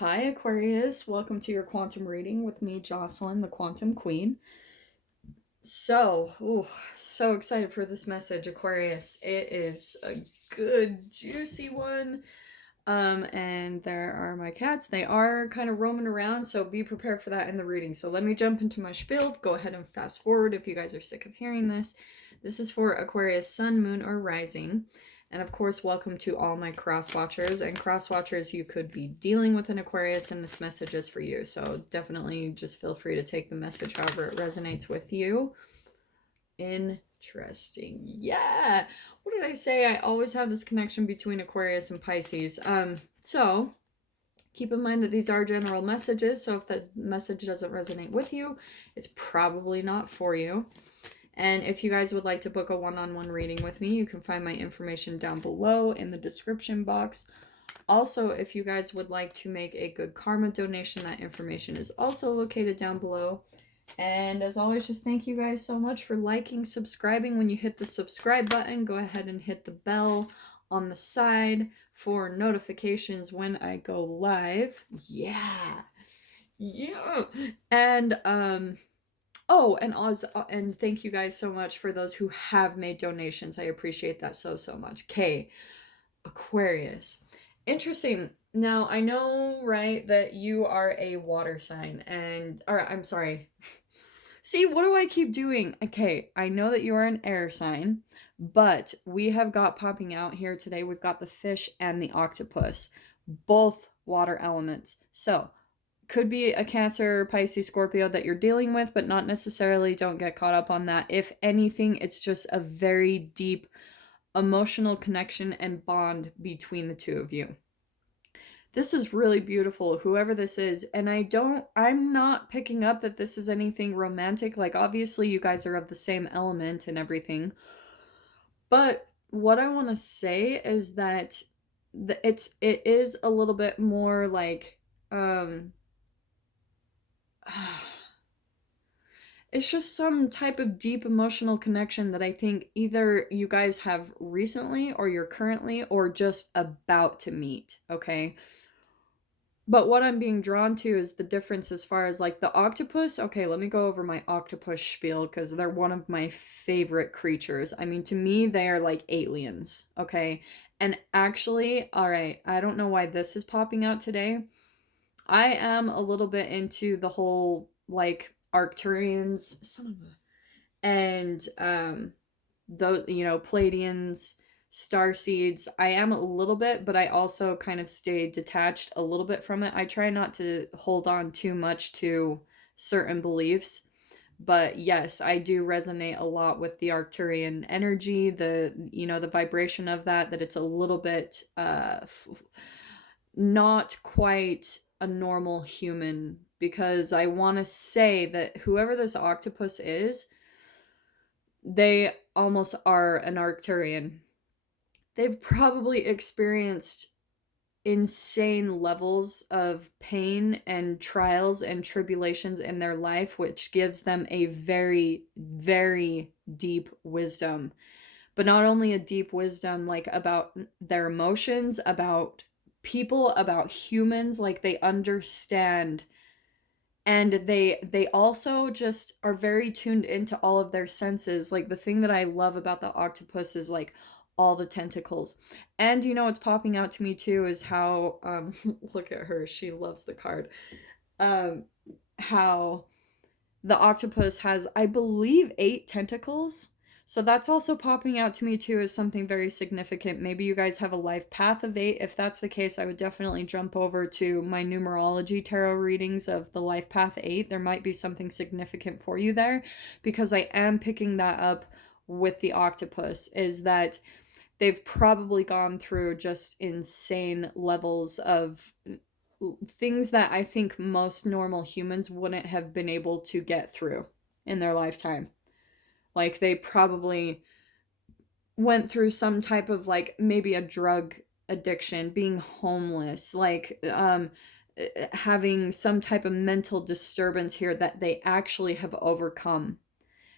Hi, Aquarius. Welcome to your quantum reading with me, Jocelyn, the Quantum Queen. So excited for this message, Aquarius. It is a good, juicy one. And there are my cats. They are kind of roaming around, so be prepared for that in the reading. So let me jump into my spiel. Go ahead and fast forward if you guys are sick of hearing this. This is for Aquarius Sun, Moon, or Rising. And of course, welcome to all my cross watchers. And cross watchers, you could be dealing with an Aquarius, and this message is for you. So definitely just feel free to take the message however it resonates with you. Interesting. Yeah. What did I say? I always have this connection between Aquarius and Pisces. So keep in mind that these are general messages. So if the message doesn't resonate with you, it's probably not for you. And if you guys would like to book a one-on-one reading with me, you can find my information down below in the description box. Also, if you guys would like to make a good karma donation, that information is also located down below. And as always, just thank you guys so much for liking, subscribing. When you hit the subscribe button, go ahead and hit the bell on the side for notifications when I go live. Yeah. And and thank you guys so much for those who have made donations. I appreciate that so much. Okay, Aquarius. Interesting. Now, I know, right, that you are a water sign, I'm sorry. See, what do I keep doing? Okay, I know that you are an air sign, but we have got popping out here today, we've got the fish and the octopus, both water elements. So, could be a Cancer, Pisces, Scorpio that you're dealing with, but not necessarily. Don't get caught up on that. If anything, it's just a very deep emotional connection and bond between the two of you. This is really beautiful, whoever this is, and I'm not picking up that this is anything romantic. Like, obviously you guys are of the same element and everything, but what I want to say is that it is a little bit more like it's just some type of deep emotional connection that I think either you guys have recently or you're currently or just about to meet, okay? But what I'm being drawn to is the difference as far as like the octopus. Okay, let me go over my octopus spiel because they're one of my favorite creatures. I mean, to me, they are like aliens, okay? And actually, all right, I don't know why this is popping out today. I am a little bit into the whole like Arcturians, and those, Pleiadians, starseeds. I am a little bit, but I also kind of stay detached a little bit from it. I try not to hold on too much to certain beliefs. But yes, I do resonate a lot with the Arcturian energy, the vibration of that it's a little bit not quite a normal human, because I want to say that whoever this octopus is, they almost are an Arcturian. They've probably experienced insane levels of pain and trials and tribulations in their life, which gives them a very, very deep wisdom. But not only a deep wisdom, like about their emotions, about people, about humans, like they understand, and they also just are very tuned into all of their senses. Like, the thing that I love about the octopus is like all the tentacles. And what's popping out to me too is how look at her, she loves the card. How the octopus has, I believe, 8 tentacles. So that's also popping out to me too as something very significant. Maybe you guys have a life path of 8. If that's the case, I would definitely jump over to my numerology tarot readings of the life path 8. There might be something significant for you there, because I am picking that up with the octopus, is that they've probably gone through just insane levels of things that I think most normal humans wouldn't have been able to get through in their lifetime. Like, they probably went through some type of, like, maybe a drug addiction, being homeless, like having some type of mental disturbance here that they actually have overcome.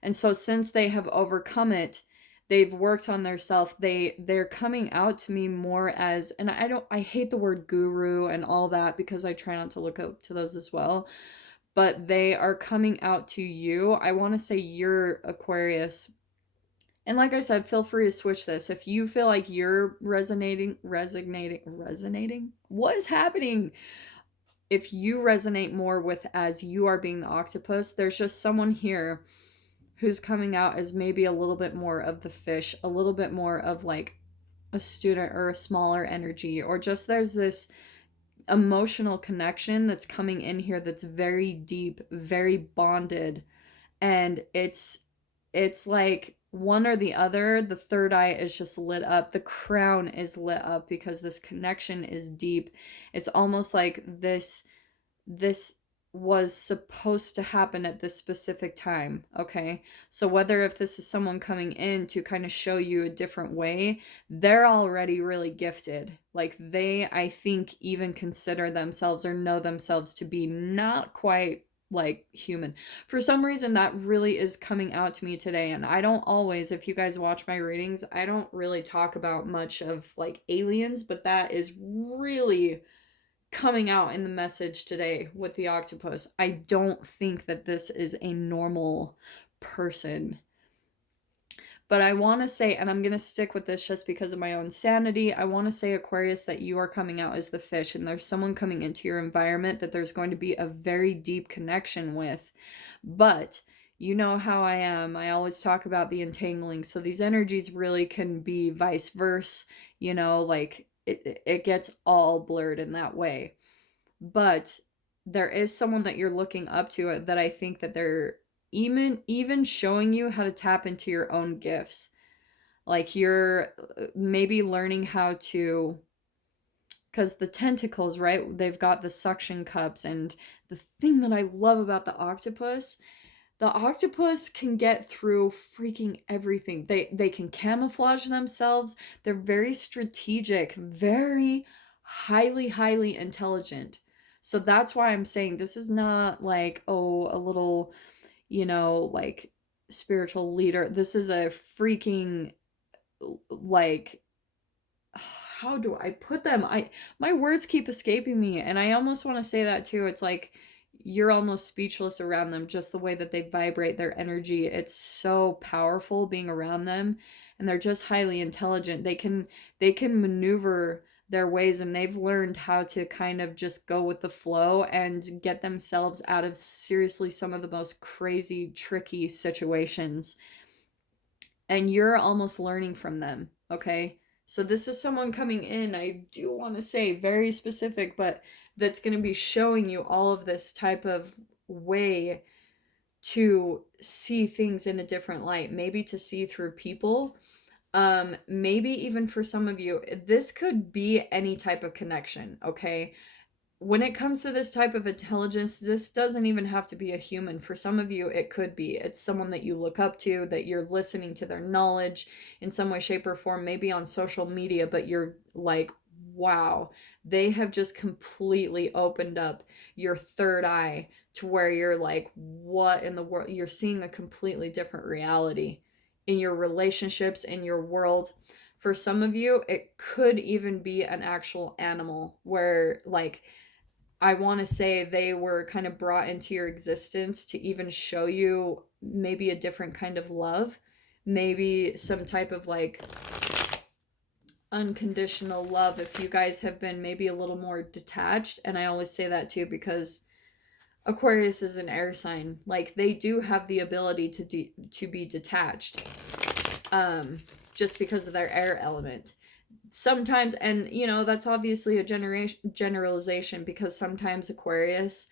And so since they have overcome it, they've worked on their self. They're coming out to me more as, and I hate the word guru and all that because I try not to look up to those as well, but they are coming out to you. I want to say you're Aquarius. And like I said, feel free to switch this. If you feel like you're resonating, what is happening? If you resonate more with as you are being the octopus, there's just someone here who's coming out as maybe a little bit more of the fish, a little bit more of like a student or a smaller energy, or just there's this emotional connection that's coming in here that's very deep, very bonded, and it's like one or the other. The third eye is just lit up, the crown is lit up because this connection is deep. It's almost like this was supposed to happen at this specific time, okay? So whether if this is someone coming in to kind of show you a different way, they're already really gifted. Like they, I think, even consider themselves or know themselves to be not quite like human. For some reason that really is coming out to me today, and I don't always, if you guys watch my readings, I don't really talk about much of like aliens, but that is really coming out in the message today with the octopus. I don't think that this is a normal person. But I want to say, and I'm going to stick with this just because of my own sanity, I want to say, Aquarius, that you are coming out as the fish, and there's someone coming into your environment that there's going to be a very deep connection with. But you know how I am. I always talk about the entangling. So these energies really can be vice versa, like it gets all blurred in that way. But there is someone that you're looking up to that I think that they're even showing you how to tap into your own gifts. Like you're maybe learning how to, because the tentacles, right? They've got the suction cups, and the thing that I love about the octopus can get through freaking everything. They can camouflage themselves. They're very strategic, very highly intelligent. So that's why I'm saying this is not like, oh, a little, like spiritual leader. This is a freaking, like, how do I put them? My words keep escaping me, and I almost want to say that too. It's like you're almost speechless around them, just the way that they vibrate, their energy. It's so powerful being around them, and they're just highly intelligent. They can maneuver their ways, and they've learned how to kind of just go with the flow and get themselves out of seriously some of the most crazy, tricky situations. And you're almost learning from them, okay? So this is someone coming in, I do want to say very specific, but that's going to be showing you all of this type of way to see things in a different light, maybe to see through people. Maybe even for some of you, this could be any type of connection, okay? When it comes to this type of intelligence, this doesn't even have to be a human. For some of you, it could be. It's someone that you look up to, that you're listening to their knowledge in some way, shape, or form, maybe on social media, but you're like, wow, they have just completely opened up your third eye to where you're like, what in the world? You're seeing a completely different reality in your relationships, in your world. For some of you, it could even be an actual animal where, like, I want to say they were kind of brought into your existence to even show you maybe a different kind of love, maybe some type of like unconditional love if you guys have been maybe a little more detached. And I always say that too because Aquarius is an air sign. Like they do have the ability to be detached, just because of their air element. Sometimes, and that's obviously a generalization, because sometimes Aquarius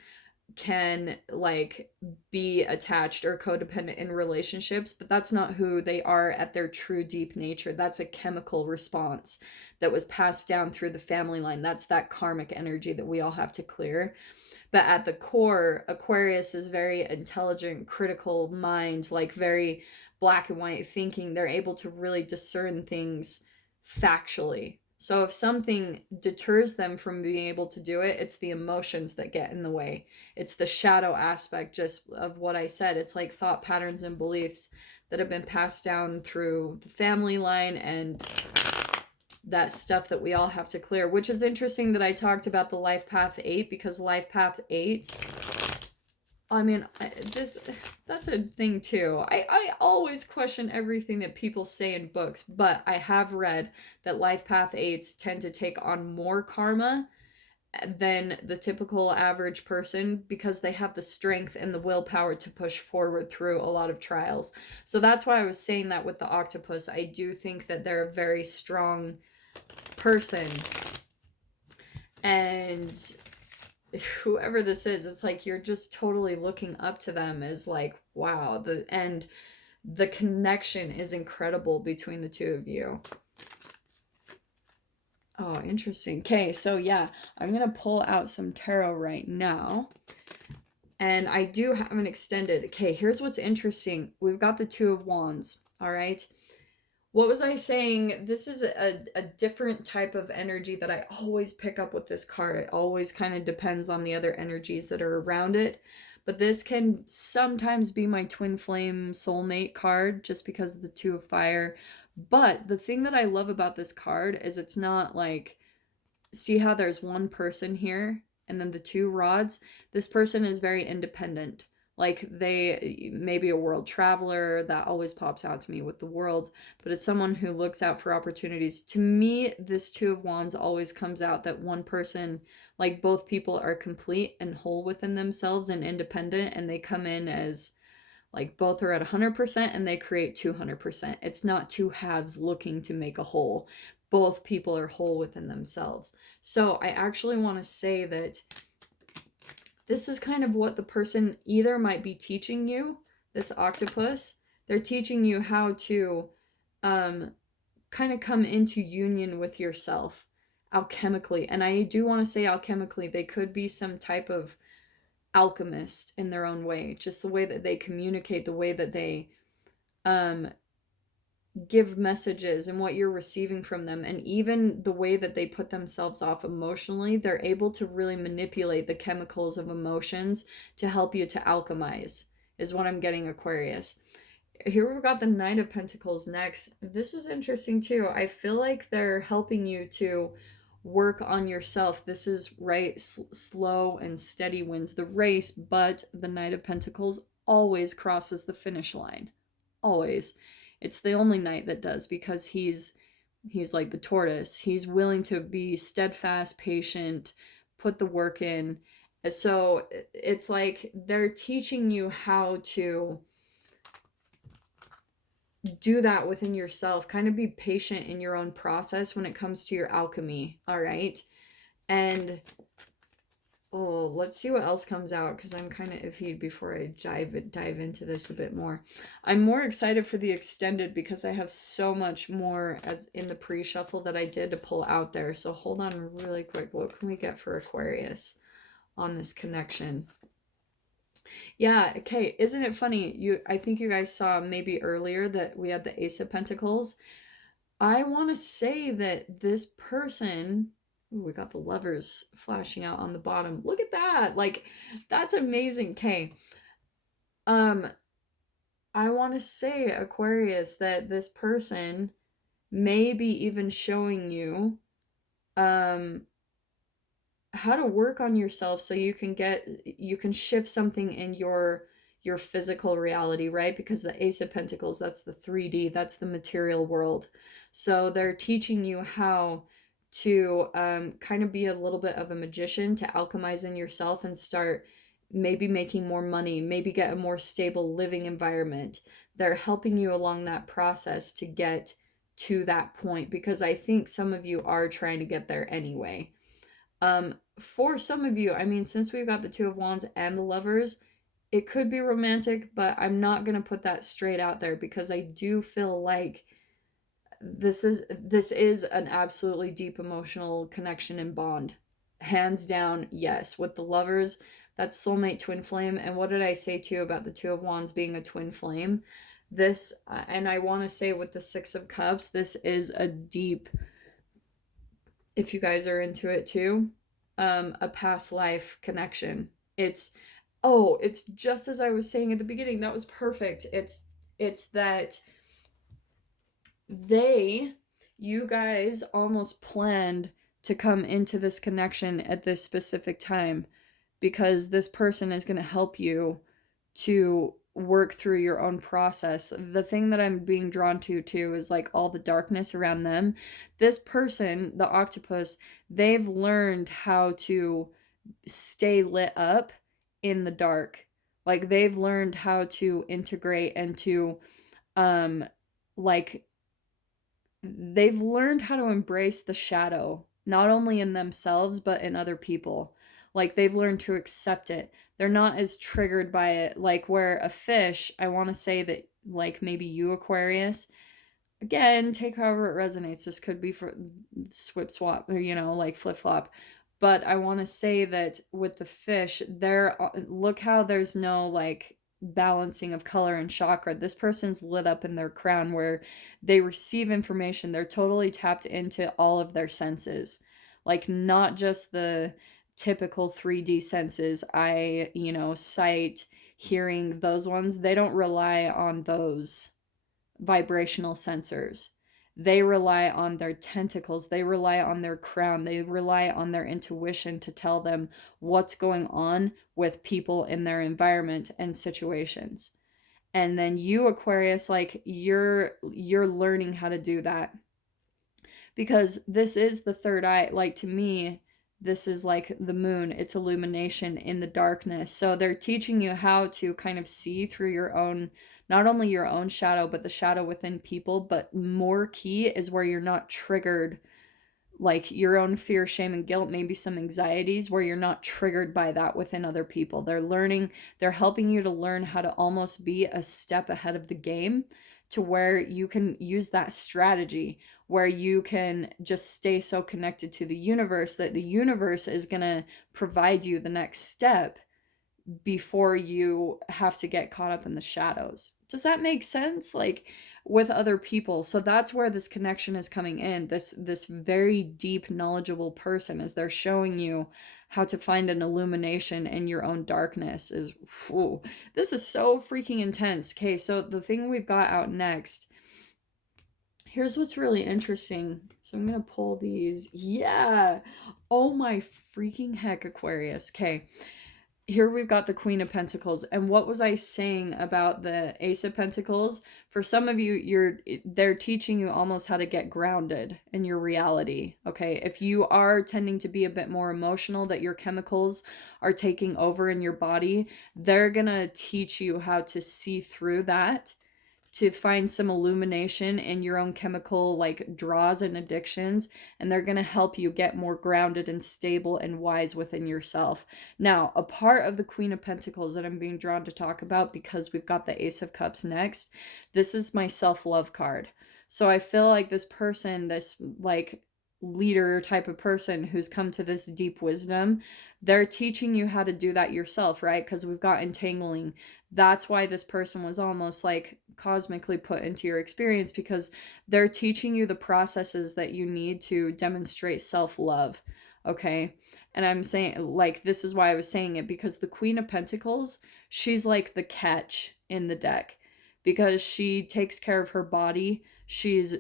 can like be attached or codependent in relationships, but that's not who they are at their true deep nature. That's a chemical response that was passed down through the family line. That's that karmic energy that we all have to clear. But at the core, Aquarius is very intelligent, critical mind, like very black and white thinking. They're able to really discern things factually. So if something deters them from being able to do it, it's the emotions that get in the way. It's the shadow aspect just of what I said. It's like thought patterns and beliefs that have been passed down through the family line and that stuff that we all have to clear, which is interesting that I talked about the life path 8, because life path 8s, I mean, that's a thing too. I always question everything that people say in books, but I have read that life path 8s tend to take on more karma than the typical average person, because they have the strength and the willpower to push forward through a lot of trials. So that's why I was saying that with the octopus. I do think that they're a very strong person, and whoever this is, it's like you're just totally looking up to them as like, wow, the connection is incredible between the two of you. Oh, interesting. Okay, so yeah, I'm gonna pull out some tarot right now. And I do have an extended. Okay, here's what's interesting. We've got the Two of Wands, all right? What was I saying? This is a different type of energy that I always pick up with this card. It always kind of depends on the other energies that are around it. But this can sometimes be my twin flame soulmate card, just because of the Two of Fire. But the thing that I love about this card is it's not like, see how there's one person here and then the two rods? This person is very independent. Like, they maybe a world traveler, that always pops out to me with the world, but it's someone who looks out for opportunities. To me, this Two of Wands always comes out that one person, like both people are complete and whole within themselves and independent, and they come in as like both are at 100% and they create 200%. It's not two halves looking to make a whole. Both people are whole within themselves. So I actually want to say that this is kind of what the person either might be teaching you, this octopus. They're teaching you how to kind of come into union with yourself alchemically. And I do want to say alchemically, they could be some type of alchemist in their own way. Just the way that they communicate, the way that they give messages and what you're receiving from them, and even the way that they put themselves off emotionally, they're able to really manipulate the chemicals of emotions to help you to alchemize, is what I'm getting, Aquarius. Here we've got the Knight of Pentacles next. This is interesting too. I feel like they're helping you to work on yourself. This is right, slow and steady wins the race, but the Knight of Pentacles always crosses the finish line. Always. It's the only knight that does, because he's like the tortoise. He's willing to be steadfast, patient, put the work in. So it's like they're teaching you how to do that within yourself. Kind of be patient in your own process when it comes to your alchemy, all right? And oh, let's see what else comes out, because I'm kind of iffy before I dive into this a bit more. I'm more excited for the extended because I have so much more as in the pre-shuffle that I did to pull out there. So hold on really quick. What can we get for Aquarius on this connection? Yeah, okay, isn't it funny? I think you guys saw maybe earlier that we had the Ace of Pentacles. I want to say that this person... Ooh, we got the Lovers flashing out on the bottom. Look at that. Like, that's amazing. Okay. I want to say, Aquarius, that this person may be even showing you how to work on yourself so you can shift something in your physical reality, right? Because the Ace of Pentacles, that's the 3D, that's the material world. So they're teaching you how to kind of be a little bit of a magician, to alchemize in yourself and start maybe making more money, maybe get a more stable living environment. They're helping you along that process to get to that point, because I think some of you are trying to get there anyway. For some of you, I mean, since we've got the Two of Wands and the Lovers, it could be romantic, but I'm not going to put that straight out there, because I do feel like this is an absolutely deep emotional connection and bond. Hands down, yes. With the Lovers, that's soulmate twin flame. And what did I say to you about the Two of Wands being a twin flame? This, and I want to say with the Six of Cups, this is a deep, if you guys are into it too, a past life connection. It's just as I was saying at the beginning. That was perfect. It's that you guys almost planned to come into this connection at this specific time, because this person is going to help you to work through your own process. The thing that I'm being drawn to too is like all the darkness around them. This person, the octopus, they've learned how to stay lit up in the dark. Like they've learned how to integrate and to um like they've learned how to embrace the shadow, not only in themselves, but in other people. Like they've learned to accept it. They're not as triggered by it. Like where a fish, I want to say that, like maybe you, Aquarius, again, take however it resonates. This could be for swip swap, or, like flip flop. But I want to say that with the fish, look how there's no like balancing of color and chakra. This person's lit up in their crown where they receive information. They're totally tapped into all of their senses, like not just the typical 3D senses. Sight, hearing, those ones. They don't rely on those vibrational sensors. They rely on their tentacles, they rely on their crown, they rely on their intuition to tell them what's going on with people in their environment and situations. And then you, Aquarius, like you're learning how to do that, because this is the third eye. Like to me, this is like the moon, it's illumination in the darkness. So they're teaching you how to kind of see through your own, not only your own shadow, but the shadow within people. But more key is where you're not triggered, like your own fear, shame, and guilt, maybe some anxieties, where you're not triggered by that within other people. They're helping you to learn how to almost be a step ahead of the game, to where you can use that strategy, where you can just stay so connected to the universe that the universe is going to provide you the next step before you have to get caught up in the shadows. Does that make sense? Like with other people. So that's where this connection is coming in. This very deep, knowledgeable person, as they're showing you how to find an illumination in your own darkness, is this is so freaking intense. Okay, so the thing we've got out next, here's what's really interesting. So I'm gonna pull these. Yeah. Oh my freaking heck, Aquarius. Okay. Here we've got the Queen of Pentacles. And what was I saying about the Ace of Pentacles? For some of you, they're teaching you almost how to get grounded in your reality. Okay. If you are tending to be a bit more emotional, that your chemicals are taking over in your body, they're gonna teach you how to see through that, to find some illumination in your own chemical like draws and addictions, and they're going to help you get more grounded and stable and wise within yourself. Now, a part of the Queen of Pentacles that I'm being drawn to talk about, because we've got the Ace of Cups next, this is my self-love card. So I feel like this person, this like leader type of person who's come to this deep wisdom, they're teaching you how to do that yourself, right? Because we've got entangling. That's why this person was almost like cosmically put into your experience, because they're teaching you the processes that you need to demonstrate self-love. Okay. And I'm saying, like, this is why I was saying it, because the Queen of Pentacles, she's like the catch in the deck, because she takes care of her body. She's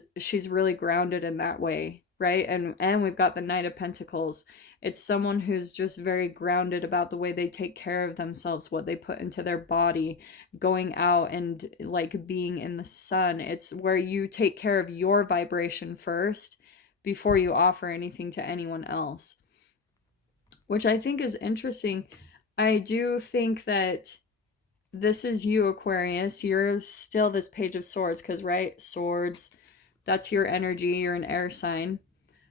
really grounded in that way, right? And we've got the Knight of Pentacles. It's someone who's just very grounded about the way they take care of themselves, what they put into their body, going out and like being in the sun. It's where you take care of your vibration first before you offer anything to anyone else, which I think is interesting. I do think that this is you, Aquarius. You're still this Page of Swords, because, right, swords, that's your energy. You're an air sign.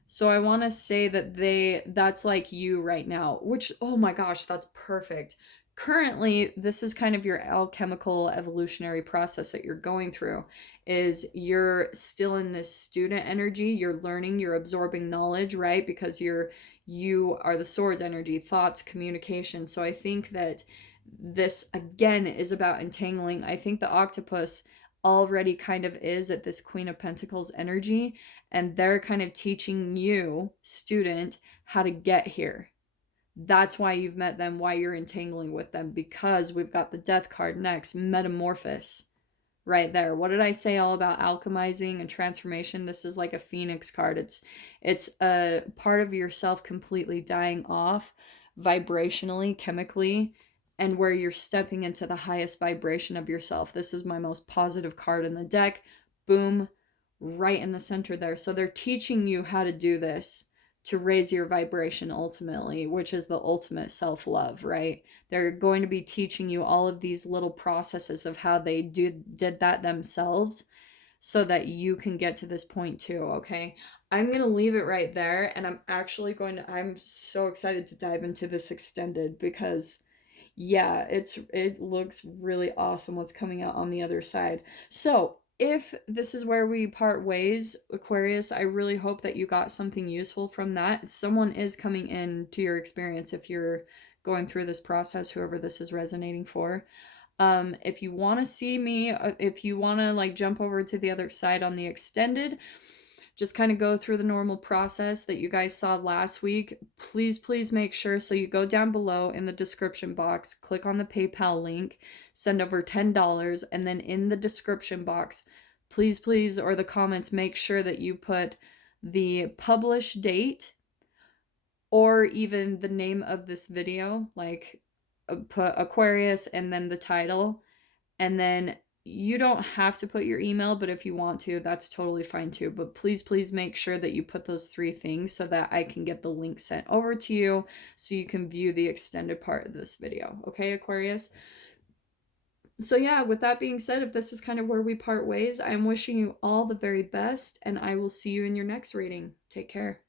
So I want to say that that's like you right now, which, oh my gosh, that's perfect. Currently, this is kind of your alchemical evolutionary process that you're going through, is you're still in this student energy. You're learning, you're absorbing knowledge, right? Because you are the swords energy, thoughts, communication. So I think that this again is about entangling. I think the octopus already kind of is at this Queen of Pentacles energy, and they're kind of teaching you, student, how to get here. That's why you've met them, why you're entangling with them, because we've got the Death card next, Metamorphosis. right there. What did I say all about alchemizing and transformation? This is like a phoenix card. It's a part of yourself completely dying off vibrationally, chemically, and where you're stepping into the highest vibration of yourself. This is my most positive card in the deck. Boom, right in the center there. So they're teaching you how to do this to raise your vibration ultimately, which is the ultimate self-love, right? They're going to be teaching you all of these little processes of how they did that themselves so that you can get to this point too, okay? I'm going to leave it right there, and I'm so excited to dive into this extended because yeah, it looks really awesome what's coming out on the other side. So, if this is where we part ways, Aquarius, I really hope that you got something useful from that. Someone is coming in to your experience if you're going through this process, whoever this is resonating for. If you want to see me, if you want to like jump over to the other side on the extended, just kind of go through the normal process that you guys saw last week. Please make sure. So you go down below in the description box, click on the PayPal link, send over $10, and then in the description box, please, or the comments, make sure that you put the publish date or even the name of this video, like put Aquarius and then the title, and then you don't have to put your email, but if you want to, that's totally fine too. But please make sure that you put those 3 things so that I can get the link sent over to you so you can view the extended part of this video. Okay, Aquarius? So yeah, with that being said, if this is kind of where we part ways, I'm wishing you all the very best, and I will see you in your next reading. Take care.